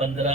15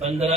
15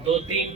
2-3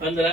15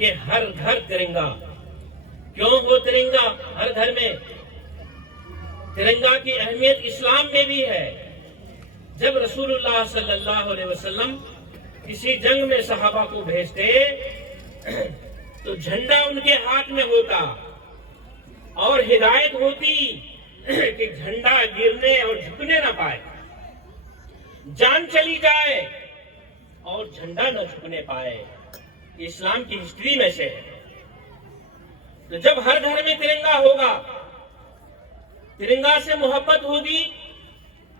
کہ ہر گھر ترنگا. کیوں ہو ترنگا ہر گھر میں؟ ترنگا کی اہمیت اسلام میں بھی ہے. جب رسول اللہ صلی اللہ علیہ وسلم کسی جنگ میں صحابہ کو بھیجتے تو جھنڈا ان کے ہاتھ میں ہوتا اور ہدایت ہوتی کہ جھنڈا گرنے اور جھکنے نہ پائے، جان چلی جائے اور جھنڈا نہ جھکنے پائے. یہ اسلام کی ہسٹری میں سے ہے. تو جب ہر گھر میں ترنگا ہوگا، ترنگا سے محبت ہوگی،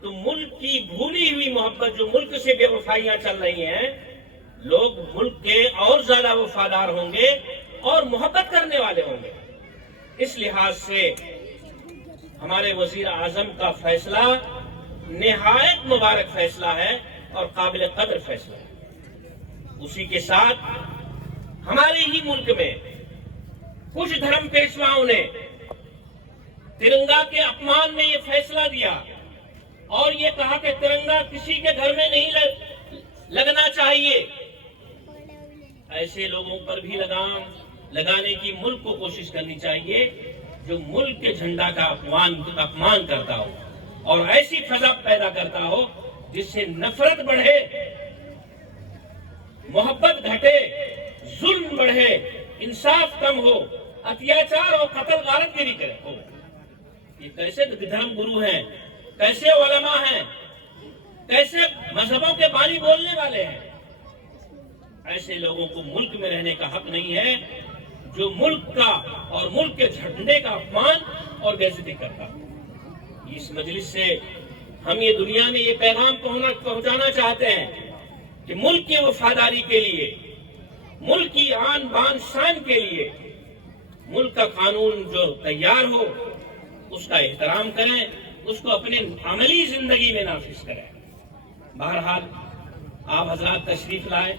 تو ملک کی بھولی ہوئی محبت، جو ملک سے بے وفائیاں چل رہی ہیں، لوگ ملک کے اور زیادہ وفادار ہوں گے اور محبت کرنے والے ہوں گے. اس لحاظ سے ہمارے وزیر اعظم کا فیصلہ نہایت مبارک فیصلہ ہے اور قابل قدر فیصلہ ہے. اسی کے ساتھ ہمارے ہی ملک میں کچھ دھرم پیشواؤں نے ترنگا کے اپمان میں یہ فیصلہ دیا اور یہ کہا کہ ترنگا کسی کے گھر میں نہیں لگنا چاہیے. ایسے لوگوں پر بھی لگام لگانے کی ملک کو کوشش کرنی چاہیے جو ملک کے جھنڈا کا اپمان کرتا ہو اور ایسی فضا پیدا کرتا ہو جس سے نفرت بڑھے، محبت گھٹے، ظلم بڑھے، انصاف کم ہو، اتیاچار اور قتل غارت گیری کرے ہو. یہ کیسے دھرم گرو ہیں، کیسے علماء ہیں، کیسے مذہبوں کے بانی بولنے والے ہیں؟ ایسے لوگوں کو ملک میں رہنے کا حق نہیں ہے جو ملک کا اور ملک کے جھنڈے کا اپمان اور بے عزتی کرتا. اس مجلس سے ہم یہ دنیا میں یہ پیغام پہنچانا چاہتے ہیں کہ ملک کی وفاداری کے لیے، ملک کی آن بان شان کے لیے، ملک کا قانون جو تیار ہو اس کا احترام کریں، اس کو اپنے عملی زندگی میں نافذ کریں. بہرحال آپ حضرات تشریف لائے،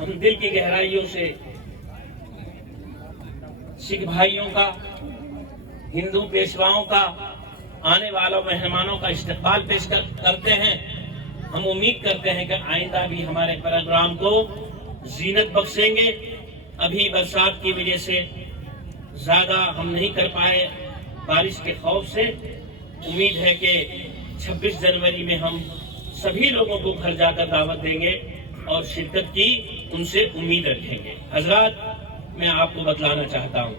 ہم دل کی گہرائیوں سے سکھ بھائیوں کا، ہندو پیشواؤں کا، آنے والوں مہمانوں کا استقبال پیش کرتے ہیں. ہم امید کرتے ہیں کہ آئندہ بھی ہمارے پروگرام کو زینت بخشیں گے. ابھی برسات کی وجہ سے زیادہ ہم نہیں کر پائے بارش کے خوف سے. امید ہے کہ 26 جنوری میں ہم سبھی لوگوں کو گھر جا کر دعوت دیں گے اور شرکت کی ان سے امید رکھیں گے. حضرات، میں آپ کو بتلانا چاہتا ہوں،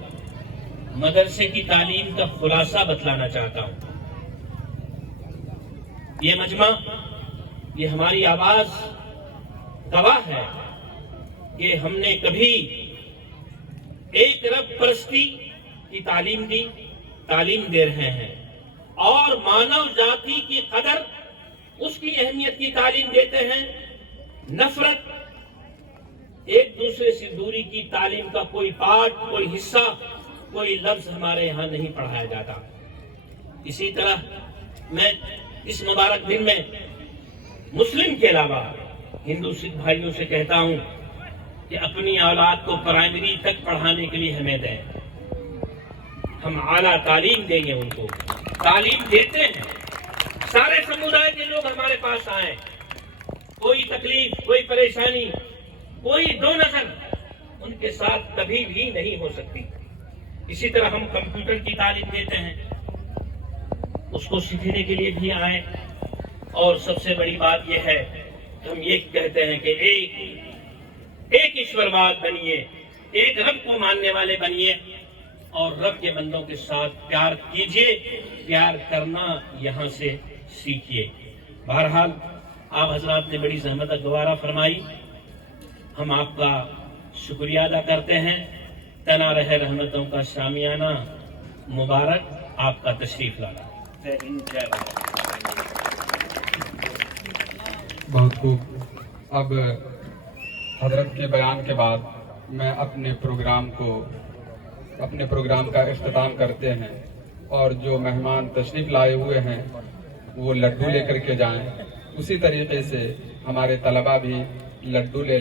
مدرسے کی تعلیم کا خلاصہ بتلانا چاہتا ہوں. یہ مجمع، یہ ہماری آواز گواہ ہے کہ ہم نے کبھی ایک رب پرستی کی تعلیم دی، تعلیم دے رہے ہیں، اور مانو ذاتی کی قدر، اس کی اہمیت کی تعلیم دیتے ہیں. نفرت، ایک دوسرے سے دوری کی تعلیم کا کوئی پارٹ، کوئی حصہ، کوئی لفظ ہمارے یہاں نہیں پڑھایا جاتا. اسی طرح میں اس مبارک دن میں مسلم کے علاوہ ہندو سکھ بھائیوں سے کہتا ہوں کہ اپنی اولاد کو پرائمری تک پڑھانے کے لیے ہمیں دیں. ہم اعلیٰ تعلیم دیں گے، ان کو تعلیم دیتے ہیں. سارے سمودائے کے لوگ ہمارے پاس آئیں، کوئی تکلیف، کوئی پریشانی، کوئی دو نظر ان کے ساتھ کبھی بھی نہیں ہو سکتی. اسی طرح ہم کمپیوٹر کی تعلیم دیتے ہیں، اس کو سیکھنے کے لیے بھی آئیں. اور سب سے بڑی بات یہ ہے کہ ہم یہ کہتے ہیں کہ ایک ایشورواد بنیے، ایک رب کو ماننے والے بنیے اور رب کے بندوں کے ساتھ پیار کیجیے. پیار کرنا یہاں سے سیکھیے. بہرحال آپ حضرات نے بڑی زحمت گوارا فرمائی، ہم آپ کا شکریہ ادا کرتے ہیں. تنا رہے رحمتوں کا شامیانہ مبارک. آپ کا تشریف لانا. جے ہند، جے بھارت. بہت خوب. اب حضرت کے بیان کے بعد میں اپنے پروگرام کا اختتام کرتے ہیں، اور جو مہمان تشریف لائے ہوئے ہیں وہ لڈو لے کر کے جائیں. اسی طریقے سے ہمارے طلبہ بھی لڈو لے